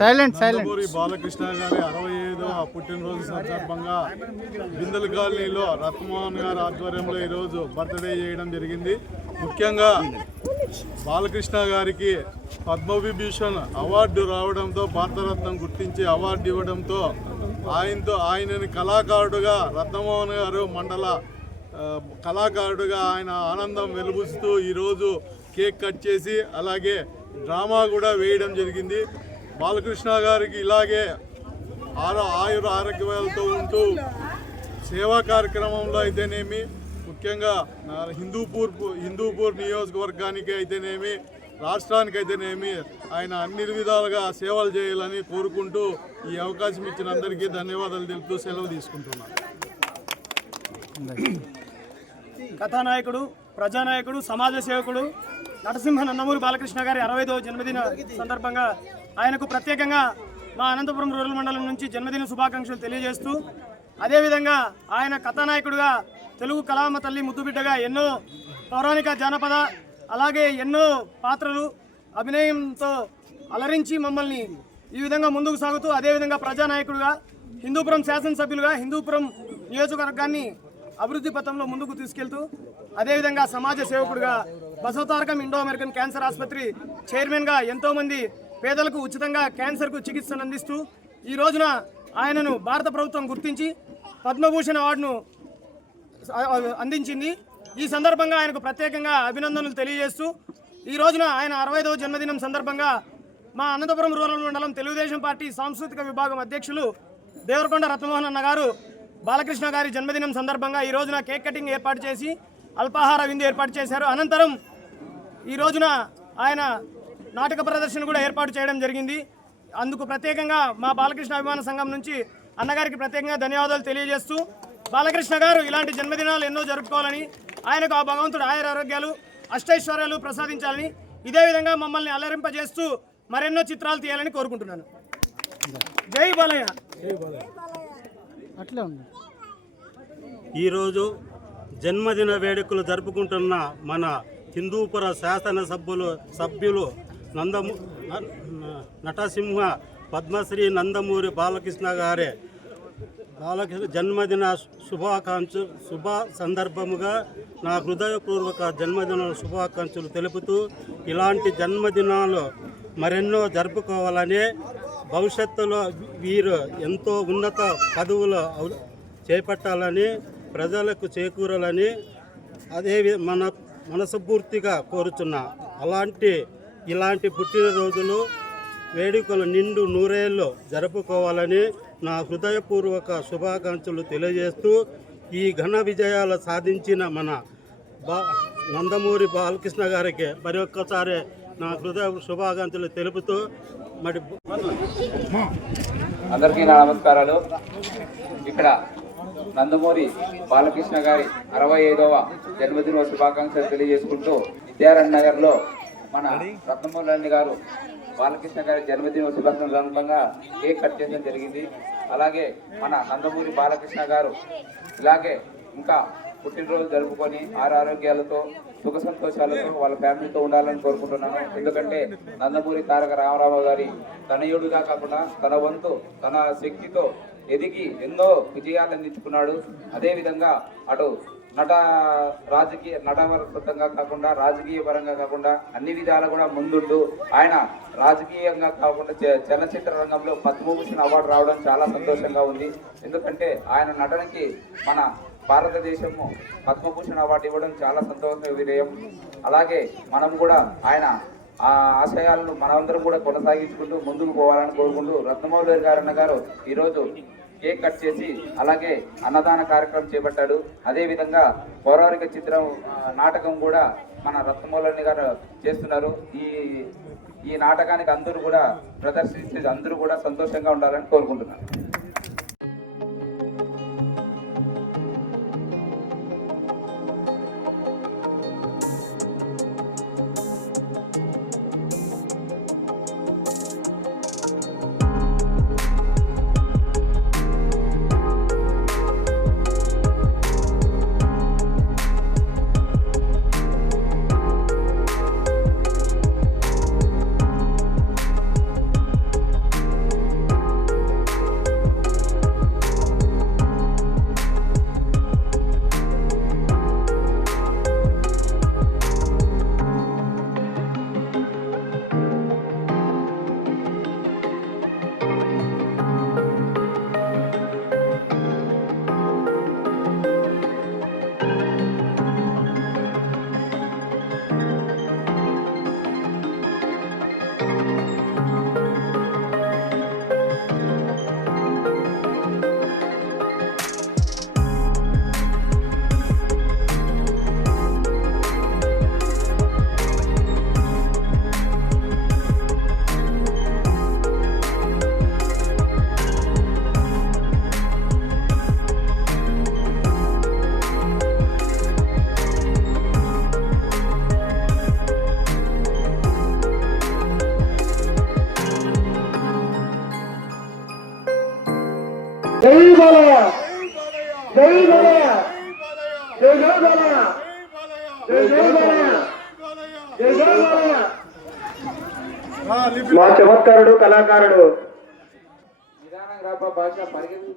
Silent silent Balakrishna గారి అరవై ఐదవ పుట్టినరోజు సందర్భంగా బిందల కాలనీలో రత్మోహన్ గారి ఆధ్వర్యంలో ఈరోజు బర్త్డే చేయడం జరిగింది. ముఖ్యంగా బాలకృష్ణ గారికి పద్మవిభూషణ్ అవార్డు రావడంతో భారతరత్నం గుర్తించి అవార్డు ఇవ్వడంతో ఆయనతో ఆయనని కళాకారుడుగా రత్నమోహన్ గారు మండల కళాకారుడుగా ఆయన ఆనందం వెలుగుస్తూ ఈరోజు కేక్ కట్ చేసి అలాగే డ్రామా కూడా వేయడం జరిగింది. బాలకృష్ణ గారికి ఇలాగే ఆరో ఆయుర ఆరోగ్యాలతో ఉంటూ సేవా కార్యక్రమంలో అయితేనేమి ముఖ్యంగా హిందూపూర్ హిందూపూర్ నియోజకవర్గానికి అయితేనేమి రాష్ట్రానికి అయితేనేమి ఆయన అన్ని విధాలుగా సేవలు చేయాలని కోరుకుంటూ ఈ అవకాశం ఇచ్చిన అందరికీ ధన్యవాదాలు తెలుపుతూ సెలవు తీసుకుంటున్నాను కథానాయకుడు ప్రజానాయకుడు సమాజ సేవకుడు నరసింహ నందమూరి బాలకృష్ణ గారి అరవైదవ జన్మదిన సందర్భంగా ఆయనకు ప్రత్యేకంగా మా అనంతపురం రూరల్ మండలం నుంచి జన్మదిన శుభాకాంక్షలు తెలియజేస్తూ అదేవిధంగా ఆయన కథానాయకుడుగా తెలుగు కళామ తల్లి ముద్దుబిడ్డగా ఎన్నో పౌరాణిక జానపద అలాగే ఎన్నో పాత్రలు అభినయంతో అలరించి మమ్మల్ని ఈ విధంగా ముందుకు సాగుతూ అదేవిధంగా ప్రజానాయకుడుగా హిందూపురం శాసనసభ్యులుగా హిందూపురం నియోజకవర్గాన్ని అభివృద్ధి పథంలో ముందుకు తీసుకెళ్తూ అదేవిధంగా సమాజ సేవకుడుగా బసవతారకం ఇండో అమెరికన్ క్యాన్సర్ ఆసుపత్రి చైర్మన్గా ఎంతోమంది పేదలకు ఉచితంగా క్యాన్సర్కు చికిత్సను అందిస్తూ ఈ రోజున ఆయనను భారత ప్రభుత్వం గుర్తించి పద్మభూషణ్ అవార్డును అందించింది. ఈ సందర్భంగా ఆయనకు ప్రత్యేకంగా అభినందనలు తెలియజేస్తూ ఈ రోజున ఆయన అరవైదవ జన్మదినం సందర్భంగా మా అనంతపురం రూరల్ మండలం తెలుగుదేశం పార్టీ సాంస్కృతిక విభాగం అధ్యక్షులు దేవరకొండ రత్నమోహన్ అన్న గారు బాలకృష్ణ గారి జన్మదినం సందర్భంగా ఈ రోజున కేక్ కటింగ్ ఏర్పాటు చేసి అల్పాహార విందు ఏర్పాటు చేశారు. అనంతరం ఈ రోజున ఆయన నాటక ప్రదర్శన కూడా ఏర్పాటు చేయడం జరిగింది. అందుకు ప్రత్యేకంగా మా బాలకృష్ణ అభిమాన సంఘం నుంచి అన్నగారికి ప్రత్యేకంగా ధన్యవాదాలు తెలియజేస్తూ బాలకృష్ణ గారు ఇలాంటి జన్మదినాలు ఎన్నో జరుపుకోవాలని ఆయనకు ఆ భగవంతుడు ఆయుర ఆరోగ్యాలు అష్టైశ్వర్యాలు ప్రసాదించాలని ఇదే విధంగా మమ్మల్ని అలరింపజేస్తూ మరెన్నో చిత్రాలు తీయాలని కోరుకుంటున్నాను. జై బాలయ్య. అట్లా ఉంది. ఈరోజు జన్మదిన వేడుకలు జరుపుకుంటున్న మన హిందూపుర శాసనసభ్యులు సభ్యులు నందము నటసింహ పద్మశ్రీ నందమూరి బాలకృష్ణ గారే బాలకృష్ణ జన్మదిన శుభాకాంక్ష శుభ సందర్భముగా నా హృదయపూర్వక జన్మదిన శుభాకాంక్షలు తెలుపుతూ ఇలాంటి జన్మదినాలు మరెన్నో జరుపుకోవాలని భవిష్యత్తులో వీరు ఎంతో ఉన్నత పదవులు చేపట్టాలని ప్రజలకు చేకూరాలని అదే మన మనస్ఫూర్తిగా కోరుచున్నా అలాంటి ఇలాంటి పుట్టినరోజులు వేడుకలు నిండు నూరేళ్ళు జరుపుకోవాలని నా హృదయపూర్వక శుభాకాంక్షలు తెలియజేస్తూ ఈ ఘన విజయాలు సాధించిన మన బా నందమూరి బాలకృష్ణ గారికి మరి ఒక్కసారి నా హృదయ శుభాకాంక్షలు తెలుపుతూ మరి అందరికీ నా నమస్కారాలు. ఇక్కడ నందమూరి బాలకృష్ణ గారి అరవై ఐదవ జన్మదిన శుభాకాంక్షలు తెలియజేసుకుంటూ విద్యారణ్ నగర్లో మన రత్నమూలని గారు బాలకృష్ణ గారి జన్మదిన శుభాకాంక్షల సందర్భంగా కేక్ కట్ చేయడం జరిగింది. అలాగే మన నందమూరి బాలకృష్ణ గారు ఇలాగే ఇంకా పుట్టినరోజు జరుపుకొని ఆరోగ్యాలతో సుఖ సంతోషాలతో వాళ్ళ ఫ్యామిలీతో ఉండాలని కోరుకుంటున్నాను. ఎందుకంటే నందమూరి తారక రామారావు గారి తనయుడుగా కాకుండా తన వంతు తన శక్తితో ఎదిగి ఎన్నో విజయాలు అందించుకున్నాడు. అదేవిధంగా అటు నట రాజకీయ నటవరతంగా కాకుండా రాజకీయ పరంగా కాకుండా అన్ని విధాలు కూడా ముందుండు. ఆయన రాజకీయంగా కాకుండా చ- చలనచిత్ర రంగంలో పద్మభూషణ్ అవార్డు రావడం చాలా సంతోషంగా ఉంది. ఎందుకంటే ఆయన నటనకి మన భారతదేశము పద్మభూషణ్ అవార్డు ఇవ్వడం చాలా సంతోష విజయం అలాగే మనం కూడా ఆయన ఆ ఆశయాలను మనందరం కూడా కొనసాగించుకుంటూ ముందుకు పోవాలని కోరుకుంటూ రత్నమౌళి గారు అన్న గారు ఈరోజు కేక్ కట్ చేసి అలాగే అన్నదాన కార్యక్రమం చేపట్టాడు. అదేవిధంగా పౌరాణిక చిత్రం నాటకం కూడా మన రత్నమౌళి గారు చేస్తున్నారు. ఈ ఈ నాటకానికి అందరూ కూడా ప్రదర్శించి అందరూ కూడా సంతోషంగా ఉండాలని కోరుకుంటున్నాను. జై జై బాలయ్య జై జై బాలయ్య జై జై బాలయ్య మా చమత్కారుడు కళాకారుడు. నిదానంగా భాష పరిగెత్తు